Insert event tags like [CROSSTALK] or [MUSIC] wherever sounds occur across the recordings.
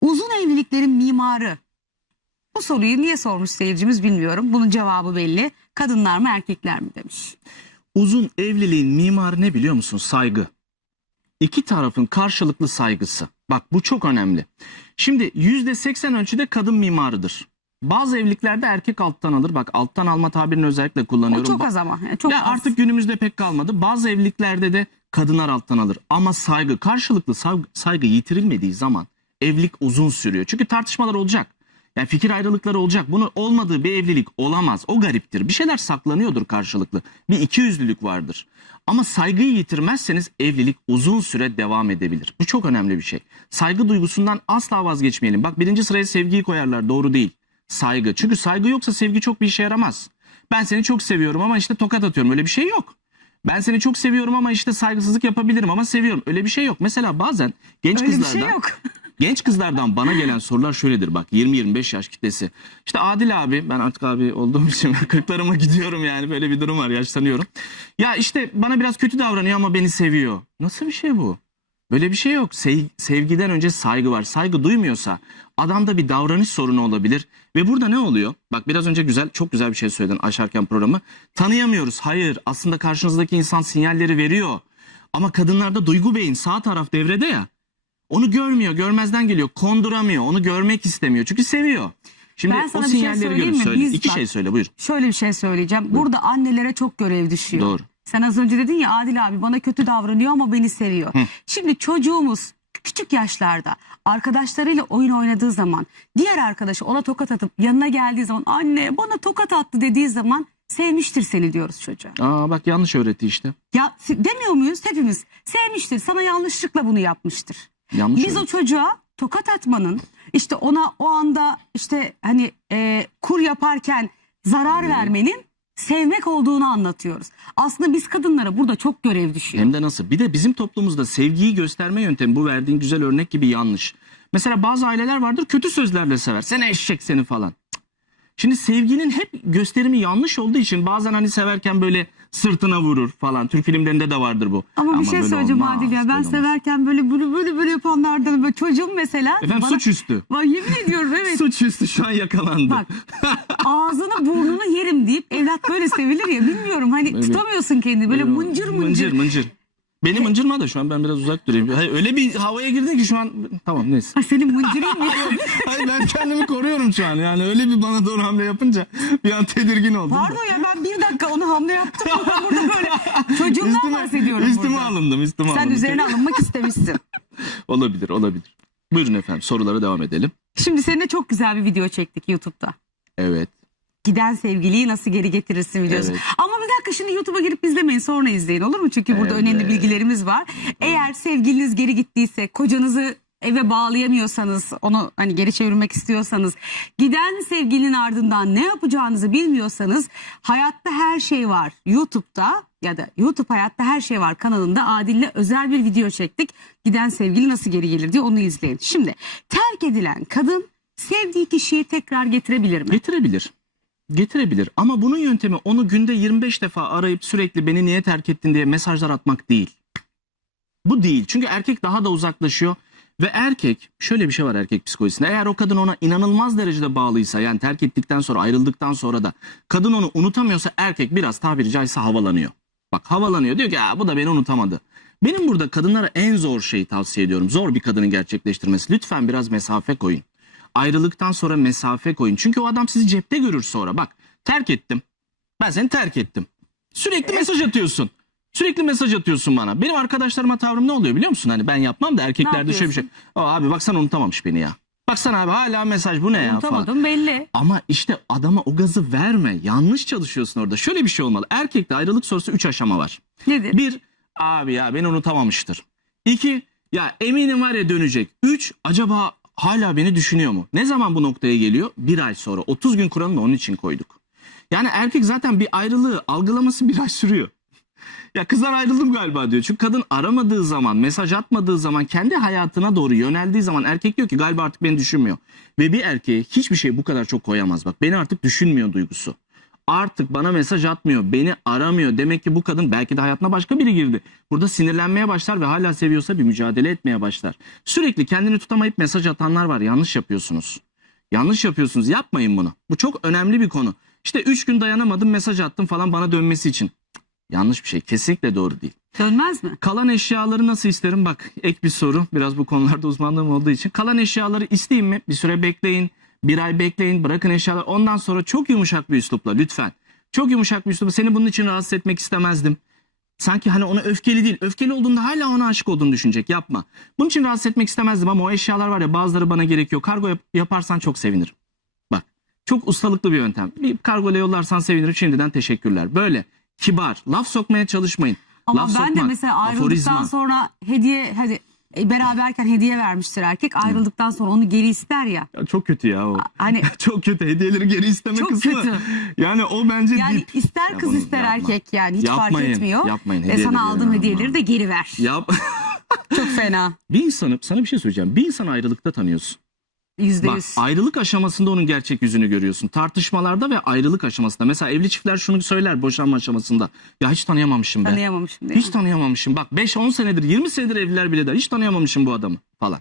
Uzun evliliklerin mimarı. Bu soruyu niye sormuş seyircimiz bilmiyorum. Bunun cevabı belli. Kadınlar mı erkekler mi demiş. Uzun evliliğin mimarı ne biliyor musun? Saygı. İki tarafın karşılıklı saygısı. Bak bu çok önemli. Şimdi yüzde seksen ölçüde kadın mimarıdır. Bazı evliliklerde erkek alttan alır. Bak alttan alma tabirini özellikle O kullanıyorum. çok Ba- az ama. Yani çok ya az. artık günümüzde pek kalmadı. Bazı evliliklerde de kadınlar alttan alır. Ama saygı, karşılıklı saygı, saygı yitirilmediği zaman evlilik uzun sürüyor. Çünkü tartışmalar olacak. Yani fikir ayrılıkları olacak. Bunun olmadığı bir evlilik olamaz. O gariptir. Bir şeyler saklanıyordur karşılıklı. Bir ikiyüzlülük vardır. Ama saygıyı yitirmezseniz evlilik uzun süre devam edebilir. Bu çok önemli bir şey. Saygı duygusundan asla vazgeçmeyelim. Bak birinci sıraya sevgiyi koyarlar. Doğru değil. Saygı. Çünkü saygı yoksa sevgi çok bir işe yaramaz. Ben seni çok seviyorum ama işte tokat atıyorum. Öyle bir şey yok. Ben seni çok seviyorum ama işte saygısızlık yapabilirim ama seviyorum. Öyle bir şey yok. Mesela bazen genç Öyle bir kızlardan şey yok. Genç kızlardan bana gelen sorular şöyledir bak 20-25 yaş kitlesi. İşte Adil abi ben artık abi olduğum için [LAUGHS] 40'larıma gidiyorum yani böyle bir durum var yaşlanıyorum. Ya işte bana biraz kötü davranıyor ama beni seviyor. Nasıl bir şey bu? Böyle bir şey yok. Sev- sevgiden önce saygı var. Saygı duymuyorsa adamda bir davranış sorunu olabilir. Ve burada ne oluyor? Bak biraz önce güzel, çok güzel bir şey söyledin aşarken programı. Tanıyamıyoruz. Hayır. Aslında karşınızdaki insan sinyalleri veriyor. Ama kadınlarda duygu beyin sağ taraf devrede ya. Onu görmüyor, görmezden geliyor. Konduramıyor. Onu görmek istemiyor. Çünkü seviyor. Şimdi Ben sana o bir şey sinyalleri söyleyeyim görür. mi? Söyle. Biz İki bak- şey söyle buyur. Şöyle bir şey söyleyeceğim. Burada annelere çok görev düşüyor. Doğru. Sen az önce dedin ya Adil abi bana kötü davranıyor ama beni seviyor. Şimdi çocuğumuz küçük yaşlarda arkadaşlarıyla oyun oynadığı zaman diğer arkadaşı ona tokat atıp yanına geldiği zaman anne bana tokat attı dediği zaman sevmiştir seni diyoruz çocuğa. Aa bak yanlış öğretti işte. Ya demiyor muyuz hepimiz? Sevmiştir sana yanlışlıkla bunu yapmıştır. Yanlış Biz o öğretti. çocuğa tokat atmanın işte ona o anda işte hani e, kur yaparken zarar vermenin sevmek olduğunu anlatıyoruz. Aslında biz kadınlara burada çok görev düşüyor. Hem de nasıl? Bir de bizim toplumumuzda sevgiyi gösterme yöntemi bu verdiğin güzel örnek gibi yanlış. Mesela bazı aileler vardır kötü sözlerle sever. Sen eşek seni falan. Şimdi sevginin hep gösterimi yanlış olduğu için bazen hani severken böyle sırtına vurur falan. Türk filmlerinde de vardır bu. Ama, bir şey böyle söyleyeceğim olmaz, Adil ya ben böyle olmaz. severken böyle böyle böyle böyle yapanlardan böyle çocuğum mesela. Efendim bana- suçüstü. Bak yemin ediyorum evet. Suçüstü şu an yakalandı. Bak ağzını burnunu yerim deyip evlat böyle sevilir ya bilmiyorum hani tutamıyorsun kendini böyle mıncır mıncır. Mıncır mıncır. Beni mıncırma da şu an ben biraz uzak durayım. Hayır, öyle bir havaya girdin ki şu an tamam neyse. Ay senin mıncırın mı? [LAUGHS] Hayır ben kendimi koruyorum şu an. Yani öyle bir bana doğru hamle yapınca bir an tedirgin oldum. da. Pardon ya ben bir dakika onu hamle yaptım. Ben burada böyle [LAUGHS] çocuğumdan Üstüme- bahsediyorum Üstüme burada. alındım üstüme Sen alındım. üzerine alınmak istemişsin. [LAUGHS] Olabilir olabilir. Buyurun efendim sorulara devam edelim. Şimdi seninle çok güzel bir video çektik YouTube'da. Evet. Giden sevgiliyi nasıl geri getirirsin videosu. Evet. Ama bir dakika şimdi YouTube'a girip izlemeyin sonra izleyin olur mu? Çünkü burada Evet. önemli bilgilerimiz var. Eğer sevgiliniz geri gittiyse kocanızı eve bağlayamıyorsanız onu hani geri çevirmek istiyorsanız giden sevgilinin ardından ne yapacağınızı bilmiyorsanız hayatta her şey var YouTube'da ya da YouTube hayatta her şey var kanalında Adil'le özel bir video çektik. Giden sevgili nasıl geri gelir diye onu izleyin. Şimdi terk edilen kadın sevdiği kişiyi tekrar getirebilir mi? Getirebilir. Getirebilir ama bunun yöntemi onu günde 25 defa arayıp sürekli beni niye terk ettin diye mesajlar atmak değil. Bu değil. Çünkü erkek daha da uzaklaşıyor ve erkek şöyle bir şey var erkek psikolojisinde. Eğer o kadın ona inanılmaz derecede bağlıysa yani terk ettikten sonra ayrıldıktan sonra da kadın onu unutamıyorsa erkek biraz tabiri caizse havalanıyor. Bak havalanıyor diyor ki "Aa, bu da beni unutamadı. Benim burada kadınlara en zor şeyi tavsiye ediyorum. Zor bir kadının gerçekleştirmesi. Lütfen biraz mesafe koyun. Ayrılıktan sonra mesafe koyun. Çünkü o adam sizi cepte görür sonra. Bak terk ettim. Ben seni terk ettim. Sürekli mesaj atıyorsun. Sürekli mesaj atıyorsun bana. Benim arkadaşlarıma tavrım ne oluyor biliyor musun? Hani ben yapmam da erkeklerde şöyle bir şey. Aa, abi baksana unutamamış beni ya. Baksana abi hala mesaj bu ne ya falan. Unutamadım belli. Ama işte adama o gazı verme. Yanlış çalışıyorsun orada. Şöyle bir şey olmalı. Erkekte ayrılık sorusu 3 aşama var. Nedir? Bir, abi ya beni unutamamıştır. İki, ya eminim var ya dönecek. Üç, acaba hala beni düşünüyor mu? Ne zaman bu noktaya geliyor? Bir ay sonra. 30 gün kuralını onun için koyduk. Yani erkek zaten bir ayrılığı algılaması bir ay sürüyor. Ya kızlar ayrıldım galiba diyor. Çünkü kadın aramadığı zaman, mesaj atmadığı zaman, kendi hayatına doğru yöneldiği zaman erkek diyor ki galiba artık beni düşünmüyor. Ve bir erkeğe hiçbir şey bu kadar çok koyamaz. Bak beni artık düşünmüyor duygusu. artık bana mesaj atmıyor, beni aramıyor. Demek ki bu kadın belki de hayatına başka biri girdi. Burada sinirlenmeye başlar ve hala seviyorsa bir mücadele etmeye başlar. Sürekli kendini tutamayıp mesaj atanlar var. Yanlış yapıyorsunuz. Yanlış yapıyorsunuz. Yapmayın bunu. Bu çok önemli bir konu. İşte 3 gün dayanamadım mesaj attım falan bana dönmesi için. Yanlış bir şey. Kesinlikle doğru değil. Dönmez mi? Kalan eşyaları nasıl isterim? Bak ek bir soru. Biraz bu konularda uzmanlığım olduğu için. Kalan eşyaları isteyeyim mi? Bir süre bekleyin. Bir ay bekleyin. Bırakın eşyaları. Ondan sonra çok yumuşak bir üslupla lütfen. Çok yumuşak bir üslupla. Seni bunun için rahatsız etmek istemezdim. Sanki hani ona öfkeli değil. Öfkeli olduğunda hala ona aşık olduğunu düşünecek. Yapma. Bunun için rahatsız etmek istemezdim ama o eşyalar var ya bazıları bana gerekiyor. Kargo yap- yaparsan çok sevinirim. Bak çok ustalıklı bir yöntem. Bir kargo ile yollarsan sevinirim. Şimdiden teşekkürler. Böyle kibar. Laf sokmaya çalışmayın. Ama Laf ben de sokmak, mesela ayrıldıktan aforizma. sonra hediye hadi e, beraberken hediye vermiştir erkek. Ayrıldıktan sonra onu geri ister ya. Ya çok kötü ya o. Hani [LAUGHS] çok kötü hediyeleri geri isteme Çok kısmı. kötü. Yani o bence yani dip. ister Ya kız bunu ister yapma. erkek yani hiç fark Yapmayın, etmiyor. yapmayın. E, Hediyeleri sana geri aldığım hediyeleri de geri ver. Yap. Çok fena. [LAUGHS] bir insanı sana bir şey söyleyeceğim. Bir insanı ayrılıkta tanıyorsun. Yüzde Bak yüz. ayrılık aşamasında onun gerçek yüzünü görüyorsun. Tartışmalarda ve ayrılık aşamasında. Mesela evli çiftler şunu söyler boşanma aşamasında. Ya hiç tanıyamamışım ben. Tanıyamamışım değil Hiç mi? tanıyamamışım. Bak 5-10 senedir 20 senedir evliler bile der. Hiç tanıyamamışım bu adamı falan.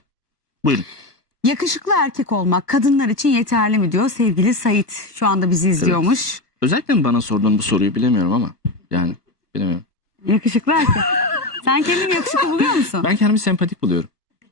Buyurun. Yakışıklı erkek olmak kadınlar için yeterli mi diyor sevgili Sait. Şu anda bizi izliyormuş. Özellikle mi bana sorduğun bu soruyu bilemiyorum ama. Yani bilemiyorum. Yakışıklı erkek. Sen kendini yakışıklı buluyor musun? Ben kendimi sempatik buluyorum.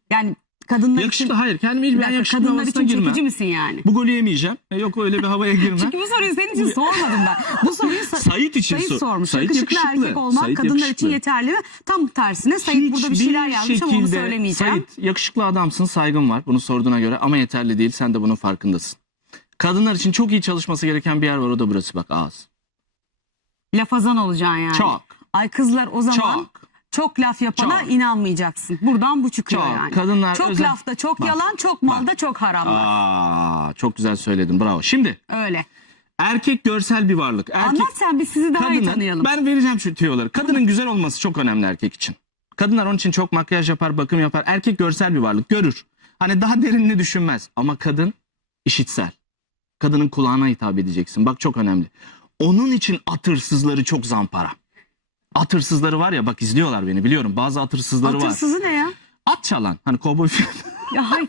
Yani kadınlar Yakışıklı için, hayır kendimi hiç bir ben dakika, yakışıklı kadınlar havasına için girmem. çekici misin yani? Bu golü yemeyeceğim. E, Yok öyle bir havaya [LAUGHS] girmem. Çünkü bu soruyu senin için sormadım ben. Bu soruyu Sa- Sait için Sayit sor. sormuş. Sait yakışıklı, yakışıklı. erkek olmak Sait kadınlar için yakışıklı. yeterli mi? Tam tersine Sayit burada bir şeyler yazmış ama onu söylemeyeceğim. Sait yakışıklı adamsın saygım var bunu sorduğuna göre ama yeterli değil sen de bunun farkındasın. Kadınlar için çok iyi çalışması gereken bir yer var o da burası bak ağız. Lafazan olacaksın yani. Çok Ay kızlar o zaman çok, çok laf yapana Çok. inanmayacaksın. Buradan bu çıkıyor çok yani. kadınlar Çok özel... lafta çok Bak, yalan, çok malda çok haram var. Aa, çok güzel söyledin bravo. Şimdi Öyle. erkek görsel bir varlık. Erkek, Anlat sen biz sizi daha iyi kadının, tanıyalım. ben vereceğim şu tüyoları. Kadının güzel olması çok önemli erkek için. Kadınlar onun için çok makyaj yapar, bakım yapar. Erkek görsel bir varlık, görür. Hani daha derinini düşünmez. Ama kadın işitsel. Kadının kulağına hitap edeceksin. Bak çok önemli. Onun için atırsızları çok zampara. Atırsızları var ya bak izliyorlar beni biliyorum. Bazı atırsızları var. Atırsızı ne ya? At çalan. Hani kovboy film. Ya hay,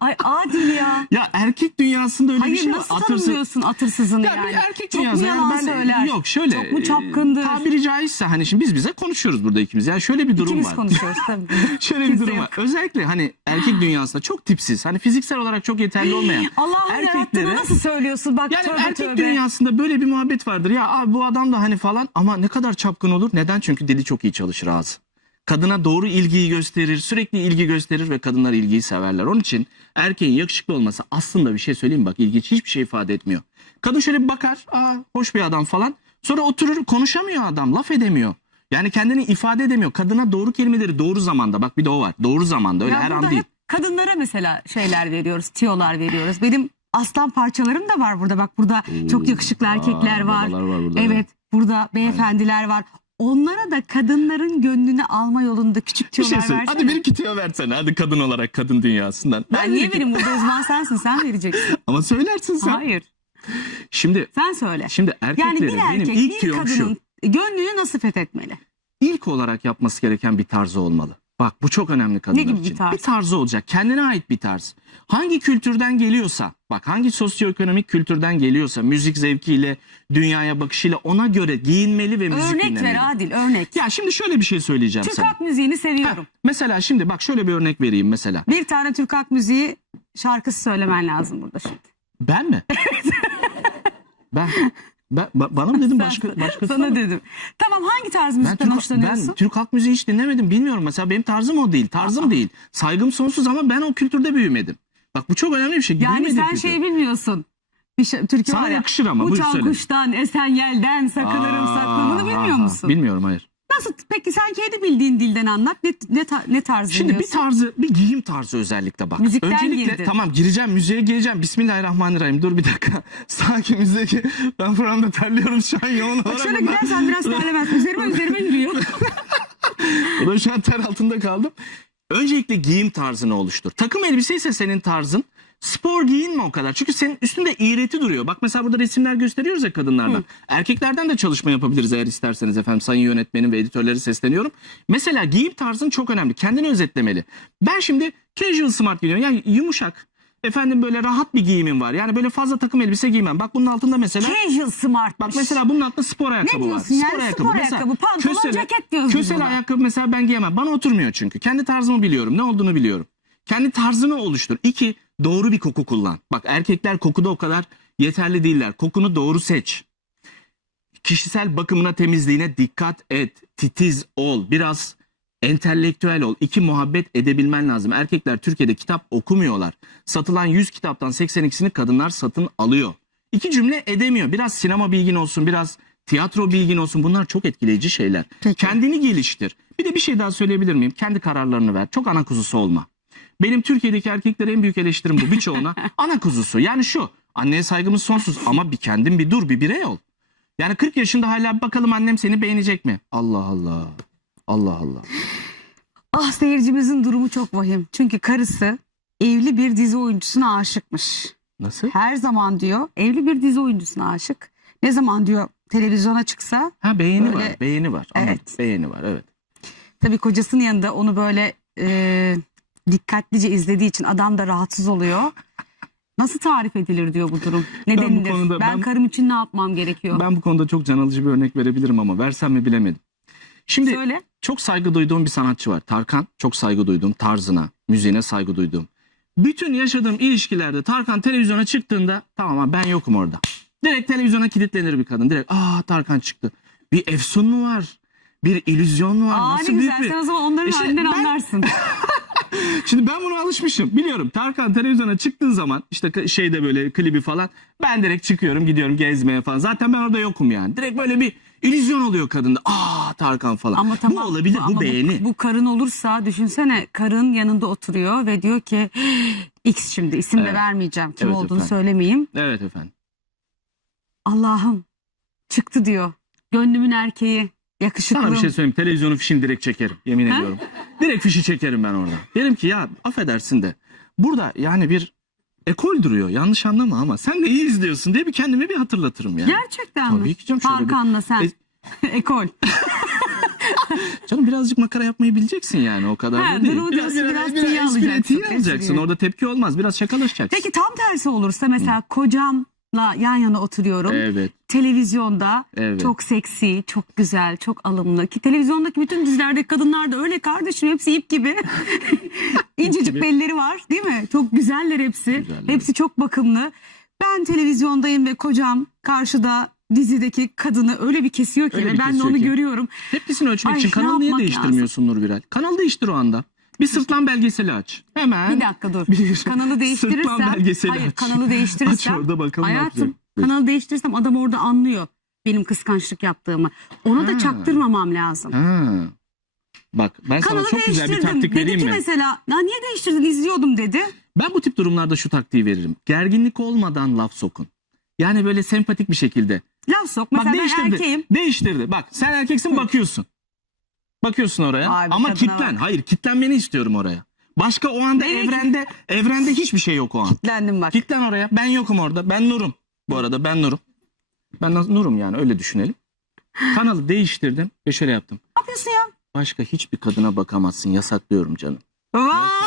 ay adil ya. ya erkek dünyasında öyle bir Hayır şey var. nasıl Atırsız- tanımlıyorsun atırsızını Ya yani? bir erkek çok mu dünyasında yani yalan ben söyler? yok şöyle Çok mu e, çapkındır? tabiri caizse hani şimdi biz bize konuşuyoruz burada ikimiz. Yani şöyle bir durum İkimiz var. konuşuyoruz [LAUGHS] tabii. Şöyle bir Kimse durum yok. var. Özellikle hani erkek dünyasında çok tipsiz, hani fiziksel olarak çok yeterli olmayan Allah'ın yarattığını nasıl söylüyorsun? Bak yani tövbe erkek tövbe. dünyasında böyle bir muhabbet vardır. Ya abi bu adam da hani falan ama ne kadar çapkın olur. Neden? Çünkü dili çok iyi çalışır ağzı. Kadına doğru ilgiyi gösterir, sürekli ilgi gösterir ve kadınlar ilgiyi severler. Onun için erkeğin yakışıklı olması aslında bir şey söyleyeyim bak ilginç hiçbir şey ifade etmiyor. Kadın şöyle bir bakar, aa hoş bir adam falan. Sonra oturur konuşamıyor adam, laf edemiyor. Yani kendini ifade edemiyor. Kadına doğru kelimeleri doğru zamanda. Bak bir de o var. Doğru zamanda öyle Ya her an değil. kadınlara mesela şeyler veriyoruz, tiyolar veriyoruz. Benim aslan parçalarım da var burada. Bak burada çok yakışıklı erkekler Aa, var. var burada, Evet, burada beyefendiler var. Onlara da kadınların gönlünü alma yolunda küçük Bir tiyolar şey söyle. versene. Hadi bir iki tüyo versene. Hadi kadın olarak kadın dünyasından. Ben Ver niye bir benim burada uzman sensin, sen vereceksin. Ama söylersin sen. Hayır, Şimdi sen söyle. şimdi Yani erkeklerin bir erkek benim ilk bir tüyom şu. kadının gönlünü nasıl fethetmeli? İlk olarak yapması gereken bir tarzı olmalı. Bak bu çok önemli kadınlar gibi bir için. tarz? Bir tarzı olacak. Kendine ait bir tarz. Hangi kültürden geliyorsa, bak hangi sosyoekonomik kültürden geliyorsa, müzik zevkiyle, dünyaya bakışıyla ona göre giyinmeli ve müzik Örnek dinlemeli. ver Adil, örnek. Ya şimdi şöyle bir şey söyleyeceğim Türk sana. halk müziğini seviyorum. mesela şimdi bak şöyle bir örnek vereyim mesela. Bir tane Türk halk müziği şarkısı söylemen lazım burada şimdi. Ben mi? [LAUGHS] ben, ben ba- bana mı dedin başka başkası Sana dedim. Tamam hangi tarz Ben müzikten Türk, hoşlanıyorsun? ben Türk halk müziği hiç dinlemedim bilmiyorum. Mesela benim tarzım o değil. Tarzım değil. Saygım sonsuz ama ben o kültürde büyümedim. Bak bu çok önemli bir şey. yani sen kültür. şey bilmiyorsun. Bir şey, türkü Sana var ya. yakışır ama, buyur Uçan söyle. kuştan, esen yelden sakınırım Aa, saklanını bilmiyor aha. musun? Bilmiyorum hayır. Nasıl? Peki sen kendi bildiğin dilden anlat. Ne, ne, ta- ne tarz Şimdi bir tarzı, bir giyim tarzı özellikle bak. Müzikten Öncelikle girdin. tamam gireceğim müziğe gireceğim. Bismillahirrahmanirrahim. Dur bir dakika. [LAUGHS] Sakin müziğe Ben programda terliyorum şu an yoğun olarak. Bak şöyle bundan. girersen biraz terlemez. Üzerime üzerime yürüyor. [LAUGHS] Da şu an ter altında kaldım. Öncelikle giyim tarzını oluştur. Takım elbise ise senin tarzın. Spor giyinme o kadar. Çünkü senin üstünde iğreti duruyor. Bak mesela burada resimler gösteriyoruz ya kadınlardan. Erkeklerden de çalışma yapabiliriz eğer isterseniz efendim. Sayın yönetmenim ve editörleri sesleniyorum. Mesela giyim tarzın çok önemli. Kendini özetlemeli. Ben şimdi casual smart giyiniyorum. Yani yumuşak. Efendim böyle rahat bir giyimim var. Yani böyle fazla takım elbise giymem. Bak bunun altında mesela Casual smart. Bak mesela bunun altında spor ayakkabı var. diyorsun yani? Spor ayakkabı, pantolon, ceket diyoruz biz Kösele buna. ayakkabı mesela ben giyemem. Bana oturmuyor çünkü. Kendi tarzımı biliyorum. Ne olduğunu biliyorum. Kendi tarzını oluştur. İki, doğru bir koku kullan. Bak erkekler kokuda o kadar yeterli değiller. Kokunu doğru seç. Kişisel bakımına temizliğine dikkat et. Titiz ol. Biraz entelektüel ol. İki muhabbet edebilmen lazım. Erkekler Türkiye'de kitap okumuyorlar. Satılan 100 kitaptan 82'sini kadınlar satın alıyor. İki cümle edemiyor. Biraz sinema bilgin olsun, biraz tiyatro bilgin olsun. Bunlar çok etkileyici şeyler. Peki. Kendini geliştir. Bir de bir şey daha söyleyebilir miyim? Kendi kararlarını ver. Çok ana kuzusu olma. Benim Türkiye'deki erkeklere en büyük eleştirim bu. Birçoğuna [LAUGHS] ana kuzusu. Yani şu. Anneye saygımız sonsuz ama bir kendin bir dur bir birey ol. Yani 40 yaşında hala bakalım annem seni beğenecek mi? Allah Allah. Allah Allah. Ah seyircimizin durumu çok vahim. Çünkü karısı evli bir dizi oyuncusuna aşıkmış. Nasıl? Her zaman diyor evli bir dizi oyuncusuna aşık. Ne zaman diyor televizyona çıksa Ha beğeni Böyle- var. Beğeni var. Anladım. Evet. Beğeni var evet. tabii kocasının yanında onu böyle e, dikkatlice izlediği için adam da rahatsız oluyor. Nasıl tarif edilir diyor bu durum? Ne Ben denilir? konuda- ben, ben- karım için ne yapmam gerekiyor? Ben bu konuda çok can alıcı bir örnek verebilirim ama versem mi bilemedim. Şimdi Söyle. çok saygı duyduğum bir sanatçı var. Tarkan. Çok saygı duyduğum tarzına, müziğine saygı duyduğum. Bütün yaşadığım ilişkilerde Tarkan televizyona çıktığında tamam ben yokum orada. Direkt televizyona kilitlenir bir kadın. Direkt aa Tarkan çıktı. Bir efsun mu var? Bir illüzyon mu var? Aa ne Nasıl güzel büyük bir... sen o zaman onların İşte halinden ben- anlarsın. [LAUGHS] [LAUGHS] Şimdi ben bunu alışmışım. Biliyorum Tarkan televizyona çıktığı zaman işte şeyde böyle klibi falan ben direkt çıkıyorum gidiyorum gezmeye falan. Zaten ben orada yokum yani. Direkt böyle bir illüzyon oluyor kadında. Aa Tarkan falan. Ama tamam. bu olabilir bu, ama beğeni. Bu, karın olursa düşünsene karın yanında oturuyor ve diyor ki X şimdi isim de Evet. vermeyeceğim. Kim Evet olduğunu efendim. söylemeyeyim. Evet efendim. Allah'ım çıktı diyor. Gönlümün erkeği yakışıklı. Sana bir şey söyleyeyim. Televizyonun fişini direkt çekerim. Yemin Ha? ediyorum. Direkt fişi çekerim ben orada. Derim ki ya affedersin de burada yani bir ekol duruyor. Yanlış anlama ama sen neyi izliyorsun diye bir kendime bir hatırlatırım yani. Gerçekten Tabii mi? ki canım, şöyle bir- Tarkan'la sen. [LAUGHS] Ekol. [LAUGHS] Canım birazcık makara yapmayı bileceksin yani o kadar Ha, da değil. durumu diyorsun, biraz tiye alacaksın, tiye alacaksın. espri. Orada tepki olmaz. Biraz şakalaşacaksın. Peki tam tersi olursa mesela kocamla yan yana oturuyorum. Evet. Televizyonda Evet. çok seksi, çok güzel, çok alımlı. Ki televizyondaki bütün dizilerdeki kadınlar da öyle kardeşim hepsi ip gibi. [LAUGHS] İncecik belleri var değil mi? Çok güzeller hepsi. Güzeller. Hepsi çok bakımlı. Ben televizyondayım ve kocam karşıda dizideki kadını öyle bir kesiyor ki Öyle ve bir ben de kesiyor onu ki. görüyorum. Tepkisini ölçmek Ay, için ne kanalı niye yapmak değiştirmiyorsun Nurgülal? Kanal değiştir o anda. Bir sırtlan belgeseli aç. Hemen. Bir dakika dur. Bir Kanalı değiştirirsem sırtlan belgeseli hayır aç. kanalı değiştirirsem Aç orada bakalım hayatım kanalı değiştirirsem adam orada anlıyor benim kıskançlık yaptığımı. Ona Ha. da çaktırmamam lazım. Ha. Bak ben Kanalı sana çok güzel bir taktik dedi vereyim ki mi? mesela ya niye değiştirdin izliyordum dedi. Ben bu tip durumlarda şu taktiği veririm. Gerginlik olmadan laf sokun. Yani böyle sempatik bir şekilde. Laf sok. Bak Mesela ben değiştirdi. erkeğim. Değiştirdi. Bak sen erkeksin bakıyorsun. Bakıyorsun oraya. Ay, bir Ama kadına kitlen. bak. Hayır kitlenmeni istiyorum oraya. Başka o anda Nereye evrende evrende hiçbir şey yok o an. Kitlendim bak. Kitlen oraya. Ben yokum orada. Ben Nur'um. Bu arada ben Nur'um. Ben Nur'um yani öyle düşünelim. Kanalı değiştirdim ve şöyle yaptım. Ne yapıyorsun ya? Başka hiçbir kadına bakamazsın. Yasaklıyorum canım. Vaa!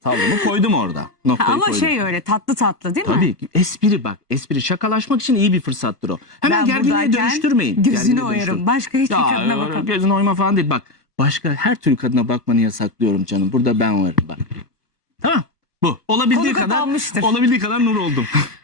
Tavrımı koydum orada. [LAUGHS] Noktayı Ama koydum. şey öyle tatlı tatlı değil mi? Tabii espri bak espri şakalaşmak için iyi bir fırsattır o. Hemen Ben gerginliğe buradayken dönüştürmeyin. Gözünü Gerginliğe oyarım. Başka hiçbir kadına öyle bakamam. gözün oyma falan değil bak. Başka her türlü kadına bakmanı yasaklıyorum canım. Burada ben varım bak. Tamam. Bu. Olabildiği Konu kadar kapanmıştır. olabildiği kadar nur oldum. [LAUGHS]